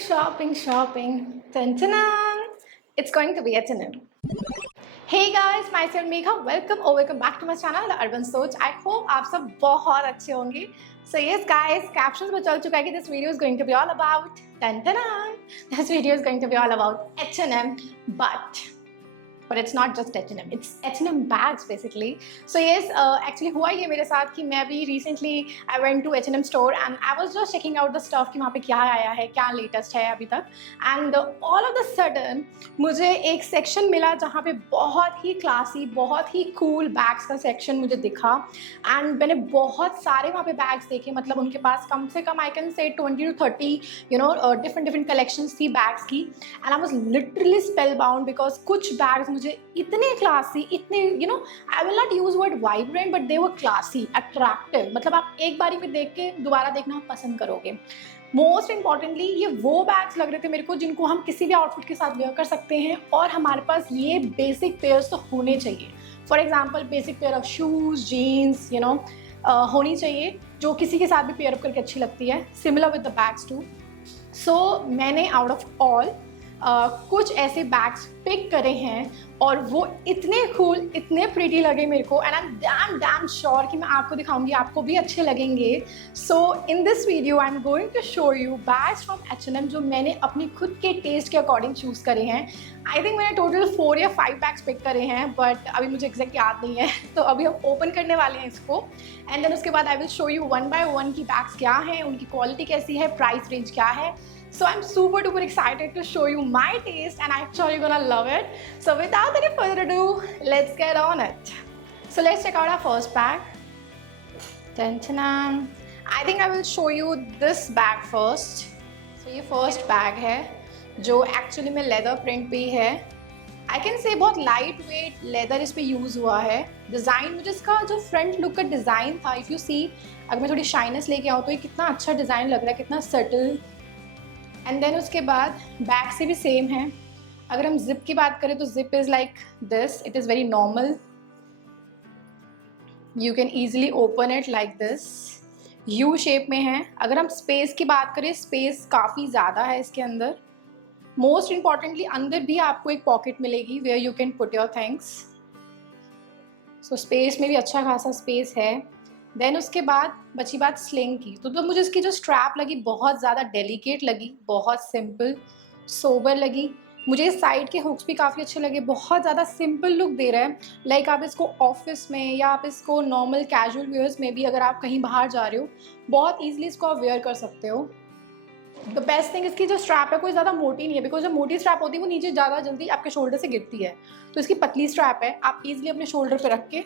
shopping. Dun-dun-dun. It's going to be H&M. Hey guys, myself Megha. Welcome back to my channel, The Urban Soch. I hope आप सब बहुत अच्छे होंगे. So yes guys, captions में चल चुका है कि this video is going to be all about this video is going to be all about H&M, but it's not just H&M, it's H&M bags basically. So yes, actually हुआ ये मेरे साथ कि मैं भी recently I went to H&M store and I was just checking out the stuff कि वहाँ पे क्या आया है, क्या latest है अभी तक, and all of the sudden मुझे एक section मिला जहाँ पे बहुत ही classy, बहुत ही cool bags का section मुझे दिखा, and मैंने बहुत सारे वहाँ पे bags देखे. मतलब उनके पास कम से कम I can say 20 to 30 different collections थी bags की, and I was literally spellbound because कुछ bags मुझे इतने क्लासी, इतने I will not use word vibrant but they were classy, attractive. मतलब आप एक बारी में देख के दोबारा देखना पसंद करोगे. मोस्ट इंपॉर्टेंटली ये वो बैग्स लग रहे थे मेरे को जिनको हम किसी भी आउटफिट के साथ वेयर कर सकते हैं, और हमारे पास ये बेसिक पेयर्स तो होने चाहिए. For example basic pair of shoes, jeans होनी चाहिए जो किसी के साथ भी पेयर अप करके अच्छी लगती है. Similar with the bags too. So मैंने आउट ऑफ ऑल कुछ ऐसे बैग्स पिक करे हैं और वो इतने कूल, इतने प्रीटी लगे मेरे को, and I am damn sure कि मैं आपको दिखाऊंगी, आपको भी अच्छे लगेंगे. So in this video I am going to show you bags from H&M जो मैंने अपनी खुद के टेस्ट के अकॉर्डिंग चूज़ करे हैं. आई थिंक मैंने टोटल 4 या 5 बैग्स पिक करे हैं, बट अभी मुझे एग्जैक्ट याद नहीं है. तो अभी हम ओपन करने वाले हैं इसको, एंड देन उसके बाद I will show you one by one की बैग्स क्या हैं, उनकी क्वालिटी कैसी है, प्राइस रेंज क्या है. So I'm super duper excited to show you my taste, and I'm sure you're gonna love it. So without any further ado, let's get on it. So let's check out our first bag. Dun-dun-dun. I think I will show you this bag first. So ये first bag है जो actually में leather print पे है. I can say बहुत light weight leather इस पर use हुआ है. डिज़ाइन मुझे इसका जो फ्रंट लुक का डिज़ाइन था, इफ़ यू सी, अगर मैं थोड़ी शाइनेस लेके आऊँ तो ये कितना अच्छा डिज़ाइन लग रहा है, कितना सटल. एंड देन उसके बाद बैक से भी सेम है. अगर हम जिप की बात करें तो zip is like this, it is very normal. You can easily open it like this. U shape में है. अगर हम स्पेस की बात करें, स्पेस काफ़ी ज़्यादा है इसके अंदर. मोस्ट इम्पॉर्टेंटली अंदर भी आपको एक पॉकेट मिलेगी where you can put your things. So space में भी अच्छा खासा स्पेस है. देन उसके बाद बची बात स्लिंग की. तो मुझे इसकी जो स्ट्रैप लगी बहुत ज़्यादा डेलिकेट लगी, बहुत सिंपल सोबर लगी. मुझे साइड के हुक्स भी काफ़ी अच्छे लगे, बहुत ज़्यादा सिंपल लुक दे रहा है. लाइक आप इसको ऑफिस में या आप इसको नॉर्मल कैजुअल वेयर्स में भी, अगर आप कहीं बाहर जा रहे हो, बहुत ईजिली इसको आप वेयर कर सकते हो. द बेस्ट थिंग इसकी जो स्ट्रैप है कोई ज़्यादा मोटी नहीं है, बिकॉज जो मोटी स्ट्रैप होती है वो नीचे ज़्यादा जल्दी आपके शोल्डर से गिरती है. तो इसकी पतली स्ट्रैप है, आप ईजिली अपने शोल्डर पर रख के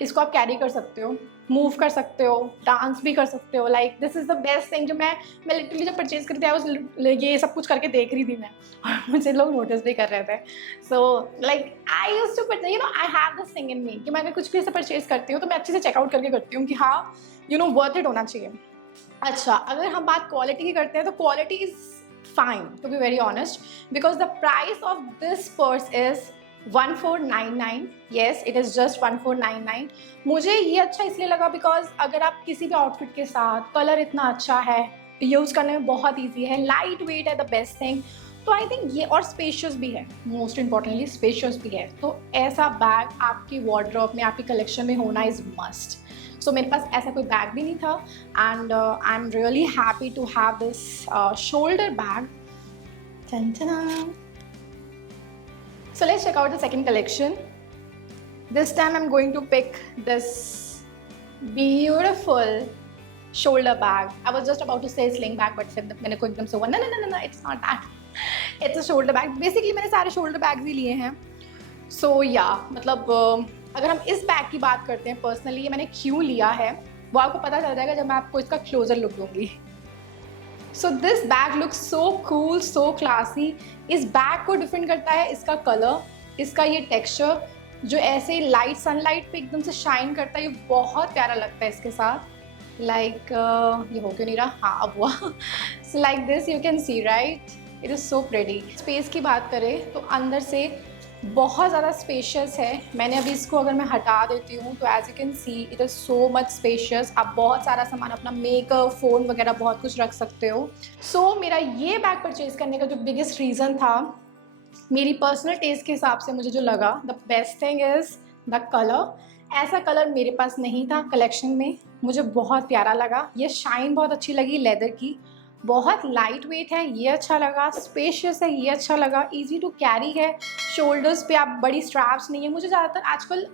इसको आप कैरी कर सकते हो, मूव कर सकते हो, डांस भी कर सकते हो. Like this is the best thing. जो मैं लिटरली जब परचेज करती थी, उस ये सब कुछ करके देख रही थी मैं, और मुझे लोग नोटिस भी कर रहे थे. So like I used to I have this thing in me कि मैं अगर कुछ भी ऐसे परचेज करती हूँ तो मैं अच्छे से चेकआउट करके करती हूँ कि हाँ वर्थ इट होना चाहिए. अच्छा, अगर हम बात क्वालिटी की करते हैं तो quality is fine to be very honest, because the price of this purse is 1499. Yes, it is just 1499. मुझे ये अच्छा इसलिए लगा बिकॉज अगर आप किसी भी आउटफिट के साथ, कलर इतना अच्छा है, यूज़ करने में बहुत इजी है, लाइट वेट है, द बेस्ट थिंग. तो आई थिंक ये, और स्पेशियस भी है, मोस्ट इंपॉर्टेंटली स्पेशियस भी है. तो ऐसा बैग आपकी वार्डरोब में, आपकी कलेक्शन में होना इज़ मस्ट. सो मेरे पास ऐसा कोई बैग भी नहीं था, and I am really happy to have this shoulder bag. So let's check out the second collection. This time I'm going to pick this beautiful shoulder bag. I was just about to say sling bag, but फिर मैंने को एकदम से हुआ no, it's not that. It's a shoulder bag. Basically मैंने सारे shoulder bags ही लिए हैं. So yeah, मतलब अगर हम इस बैग की बात करते हैं, पर्सनली ये मैंने क्यों लिया है वो आपको पता चल जाएगा जब मैं आपको इसका क्लोजर लुक दूँगी. So this bag looks so cool, so classy. इस बैग को डिफरेंट करता है इसका कलर, इसका ये टेक्सचर जो ऐसे लाइट सनलाइट पे एकदम से शाइन करता है. ये बहुत प्यारा लगता है इसके साथ. लाइक ये हो क्यों नहीं रहा, हाँ अब हुआ. So like this you can C right, it is so pretty. Space की बात करें तो अंदर से बहुत ज़्यादा स्पेशियस है। मैंने अभी इसको अगर मैं हटा देती हूँ तो as you can see it is so much spacious. आप बहुत सारा सामान, अपना मेकअप, फ़ोन वगैरह बहुत कुछ रख सकते हो। सो मेरा ये बैग परचेज़ करने का जो बिगेस्ट रीज़न था, मेरी पर्सनल टेस्ट के हिसाब से मुझे जो लगा, the best thing is the colour. ऐसा कलर मेरे पास नहीं था कलेक्शन में, मुझे बहुत प्यारा लगा। ये शाइन बहुत अच्छी लगी लेदर की, बहुत लाइट वेट है, ये अच्छा लगा। स्पेशियस है, ये अच्छा लगा। इजी टू कैरी है, शोल्डर्स पे आप बड़ी स्ट्रैप्स नहीं है। मुझे ज़्यादातर आजकल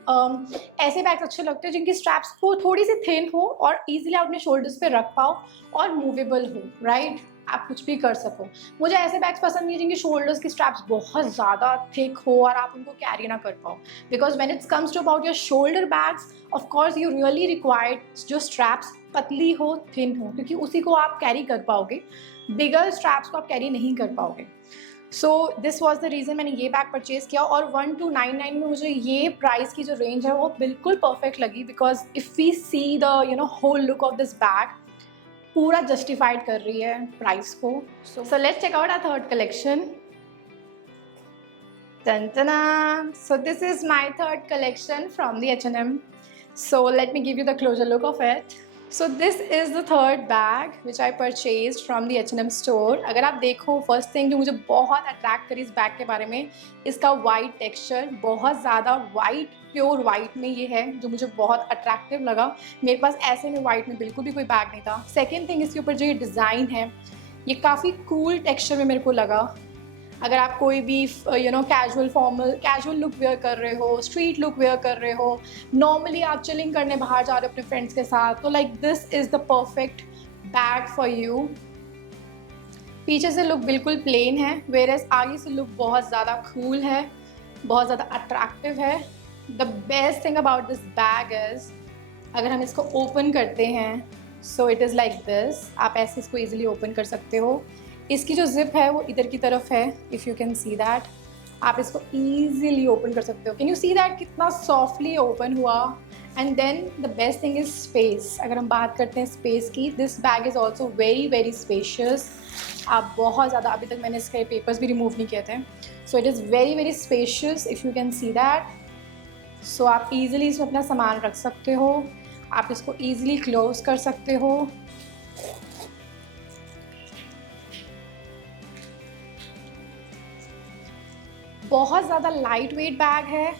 ऐसे बैग्स अच्छे लगते हैं जिनकी स्ट्रैप्स हो थोड़ी सी थिन हो और ईजिली आप अपने शोल्डर्स पे रख पाओ और मूवेबल हो, राइट? आप कुछ भी कर सको। मुझे ऐसे बैग्स पसंद नहीं है जिनकी शोल्डर्स की स्ट्रैप्स बहुत ज़्यादा थिक हो और आप उनको कैरी ना कर पाओ, because when it's comes to about your shoulder bags, of course you really required जो स्ट्रैप्स पतली हो, थिन हो, क्योंकि उसी को आप कैरी कर पाओगे। बिगर स्ट्रैप्स को आप कैरी नहीं कर पाओगे। So this was the reason मैंने ये बैग परचेज़ किया। और 1299 में मुझे ये प्राइस की जो रेंज है वो बिल्कुल परफेक्ट लगी, because if we see the whole look of this bag, पूरा जस्टिफाइड कर रही है प्राइस को। So let's check out our third collection. So this is my third collection from the H&M. So let me give you the closer look of it. So this is the third bag which I purchased from the H&M store. अगर आप देखो, first thing जो मुझे बहुत attract करी इस bag के बारे में, इसका वाइट टेक्सचर, बहुत ज़्यादा वाइट, प्योर वाइट में ये है जो मुझे बहुत अट्रैक्टिव लगा। मेरे पास ऐसे में वाइट में बिल्कुल भी कोई बैग नहीं था। सेकेंड थिंग, इसके ऊपर जो ये डिज़ाइन है ये काफ़ी कूल टेक्सचर में मेरे को लगा। अगर आप कोई भी casual formal casual look wear कर रहे हो, स्ट्रीट लुक वेयर कर रहे हो, नॉर्मली आप चिलिंग करने बाहर जा रहे हो अपने फ्रेंड्स के साथ, तो like this is the perfect bag for you. पीछे से लुक बिल्कुल प्लेन है, वेयरएज आगे से लुक बहुत ज़्यादा कूल है, बहुत ज़्यादा अट्रैक्टिव है। The best thing about this bag is, अगर हम इसको ओपन करते हैं, सो इट इज़ लाइक दिस। आप ऐसे इसको ईजिली ओपन कर सकते हो। इसकी जो जिप है वो इधर की तरफ है, if you can see that. आप इसको ईजिली ओपन कर सकते हो। कैन यू सी दैट कितना सॉफ्टली ओपन हुआ? And then the best thing is space. अगर हम बात करते हैं स्पेस की, this bag is also very very spacious. आप बहुत ज़्यादा, अभी तक मैंने इसके पेपर्स भी रिमूव नहीं किए थे, so it is very very spacious, if you can see that. So आप ईजिली इसमें अपना सामान रख सकते हो, आप इसको ईजिली क्लोज कर सकते हो। बहुत ज़्यादा लाइट वेट बैग है,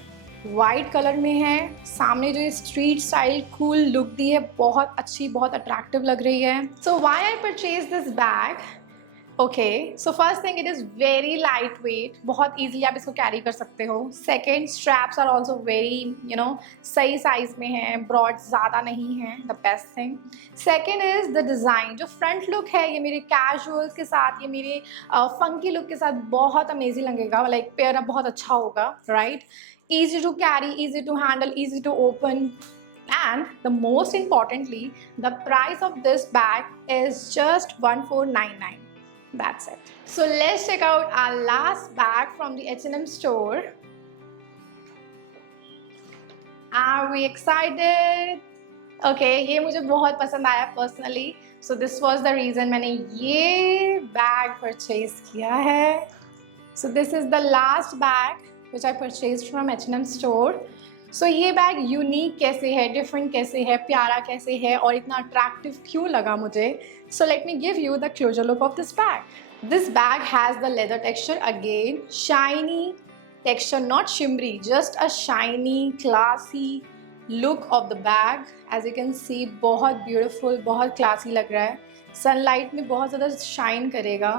वाइट कलर में है। सामने जो स्ट्रीट स्टाइल कूल लुक दी है, बहुत अच्छी, बहुत अट्रैक्टिव लग रही है। So why I purchase this bag? Okay, so first thing, it is very light weight, बहुत ईजिली आप इसको कैरी कर सकते हो। Second, straps are also very सही साइज में है, ब्रॉड ज़्यादा नहीं है, the best thing. Second is the design, जो फ्रंट लुक है ये मेरे कैजुअल्स के साथ, ये मेरे फंकी लुक के साथ बहुत अमेजिंग लगेगा, लाइक पेयर अप बहुत अच्छा होगा, right? Easy to carry, easy to handle, easy to open, and the most importantly, the price of this bag is just 1499. That's it. So let's check out our last bag from the H&M store. Are we excited? Okay, ये मुझे बहुत पसंद आया personally. So this was the reason मैंने ये bag purchase किया है. So this is the last bag which I purchased from H&M store. So ये बैग यूनिक कैसे है, डिफरेंट कैसे है, प्यारा कैसे है और इतना अट्रैक्टिव क्यों लगा मुझे? So let me give you the closer look of this bag. This bag has the leather texture, again shiny texture, not shimmery, just a shiny classy look of the bag. As you can see, बहुत beautiful, बहुत classy लग रहा है, sunlight में बहुत ज़्यादा shine करेगा।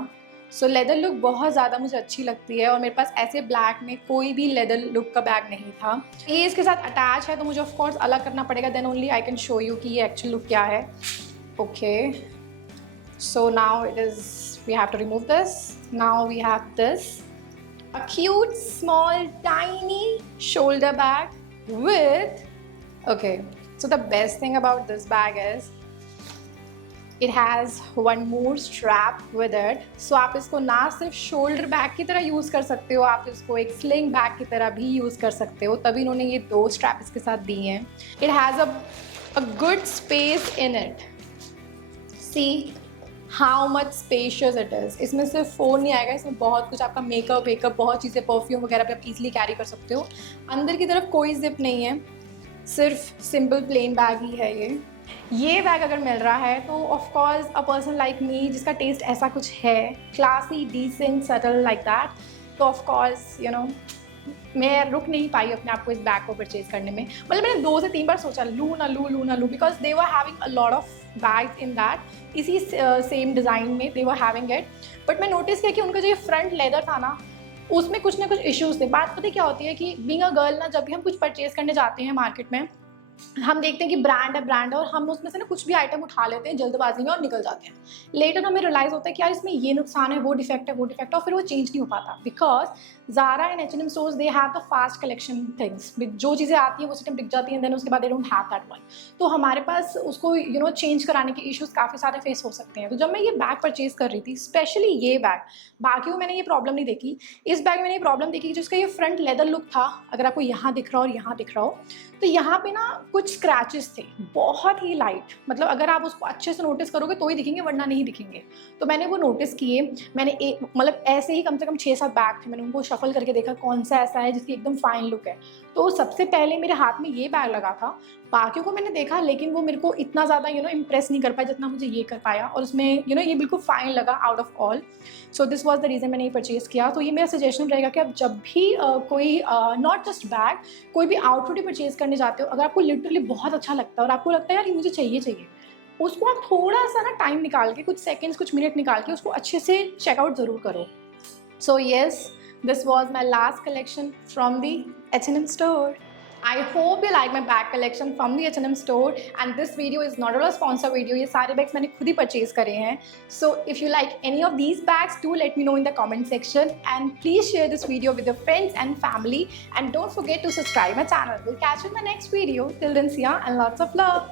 सो leather look बहुत ज़्यादा मुझे अच्छी लगती है और मेरे पास ऐसे ब्लैक में कोई भी लेदर लुक का बैग नहीं था। ये इसके साथ अटैच है तो मुझे ऑफ कोर्स अलग करना पड़ेगा, then only I can show you कि ये एक्चुअल लुक क्या है। Okay, so now it is, we have to remove this. Now we have this, a cute small tiny shoulder bag with, okay, so the best thing about this bag is it has one more strap with it. So आप इसको ना सिर्फ shoulder bag की तरह use कर सकते हो, आप इसको एक स्लिंग बैग की तरह भी यूज़ कर सकते हो, तभी इन्होंने ये दो स्ट्रैप इसके साथ दिए हैं। It has a good space in it. See, how much spacious it is. इसमें सिर्फ फ़ोन नहीं आएगा, इसमें बहुत कुछ आपका मेकअप बहुत चीज़ें, परफ्यूम वगैरह भी आप इजीली कैरी कर सकते हो। अंदर की तरफ कोई जिप नहीं है, सिर्फ सिंपल प्लेन बैग ही है ये बैग अगर मिल रहा है तो of course a person like me जिसका टेस्ट ऐसा कुछ है, classy, decent, subtle like that, तो ऑफ कोर्स यू नो मैं रुक नहीं पाई अपने आप को इस बैग को परचेज करने में। मतलब मैंने 2 से 3 बार सोचा लूँ ना लूँ, लूँ ना लूँ, because they were having a lot of bags in that, इसी सेम डिज़ाइन में दे वर हैविंग इट। बट मैं नोटिस किया कि उनका जो ये फ्रंट लेदर था ना, उसमें कुछ ना कुछ इश्यूज़ थे। बात पता क्या होती है कि बीइंग अ गर्ल ना, जब भी हम कुछ परचेज़ करने जाते हैं मार्केट में, हम देखते हैं कि ब्रांड है और हम उसमें से ना कुछ भी आइटम उठा लेते हैं जल्दबाजी में और निकल जाते हैं। लेटर हमें रियलाइज़ होता है कि यार इसमें ये नुकसान है, वो डिफेक्ट है, वो डिफेक्ट है, और फिर वो चेंज नहीं हो पाता। Because Zara and H&M stores they have the fast collection things, जो चीज़ें आती हैं वो सिस्टम बिक जाती हैं, देन उसके बाद they don't have that one. तो हमारे पास उसको चेंज कराने के इश्यूज़ काफ़ी सारे फेस हो सकते हैं। तो जब मैं ये बैग परचेज कर रही थी, स्पेशली ये बैग, बाकी में मैंने ये प्रॉब्लम नहीं देखी, इस बैग में मैंने ये प्रॉब्लम देखी कि जिसका ये फ्रंट लेदर लुक था, अगर आपको यहाँ दिख रहा हो और यहाँ दिख रहा हो, तो यहाँ पे ना कुछ स्क्रैचेस थे, बहुत ही लाइट। मतलब अगर आप उसको अच्छे से नोटिस करोगे तो ही दिखेंगे, वरना नहीं दिखेंगे। तो मैंने वो नोटिस किए। मैंने एक मतलब ऐसे ही कम से कम 6-7 बैग थे, मैंने उनको शफल करके देखा कौन सा ऐसा है जिसकी एकदम फाइन लुक है। तो सबसे पहले मेरे हाथ में ये बैग लगा था। बाकियों को मैंने देखा, लेकिन वो मेरे को इतना ज़्यादा इम्प्रेस नहीं कर पाया जितना मुझे ये कर पाया, और उसमें ये बिल्कुल फाइन लगा out of all. So this was the reason मैंने ये परचेज़ किया। तो ये मेरा सजेशन रहेगा कि आप जब भी कोई नॉट जस्ट बैग, कोई भी आउटफिट परचेज़ करने जाते हो, अगर आपको लिटरली बहुत अच्छा लगता है और आपको लगता है यार ये मुझे चाहिए, उसको आप थोड़ा सा ना टाइम निकाल के, कुछ सेकंड्स, कुछ मिनट निकाल के उसको अच्छे से चेकआउट ज़रूर करो। So yes, this was my last collection from the H&M store. I hope you like my bag collection from the H&M store, and this video is not a sponsor video. ये सारे bags मैंने खुद ही purchase करे हैं. So if you like any of these bags, do let me know in the comment section, and please share this video with your friends and family, and don't forget to subscribe my channel. We'll catch you in the next video. Till then, see ya and lots of love.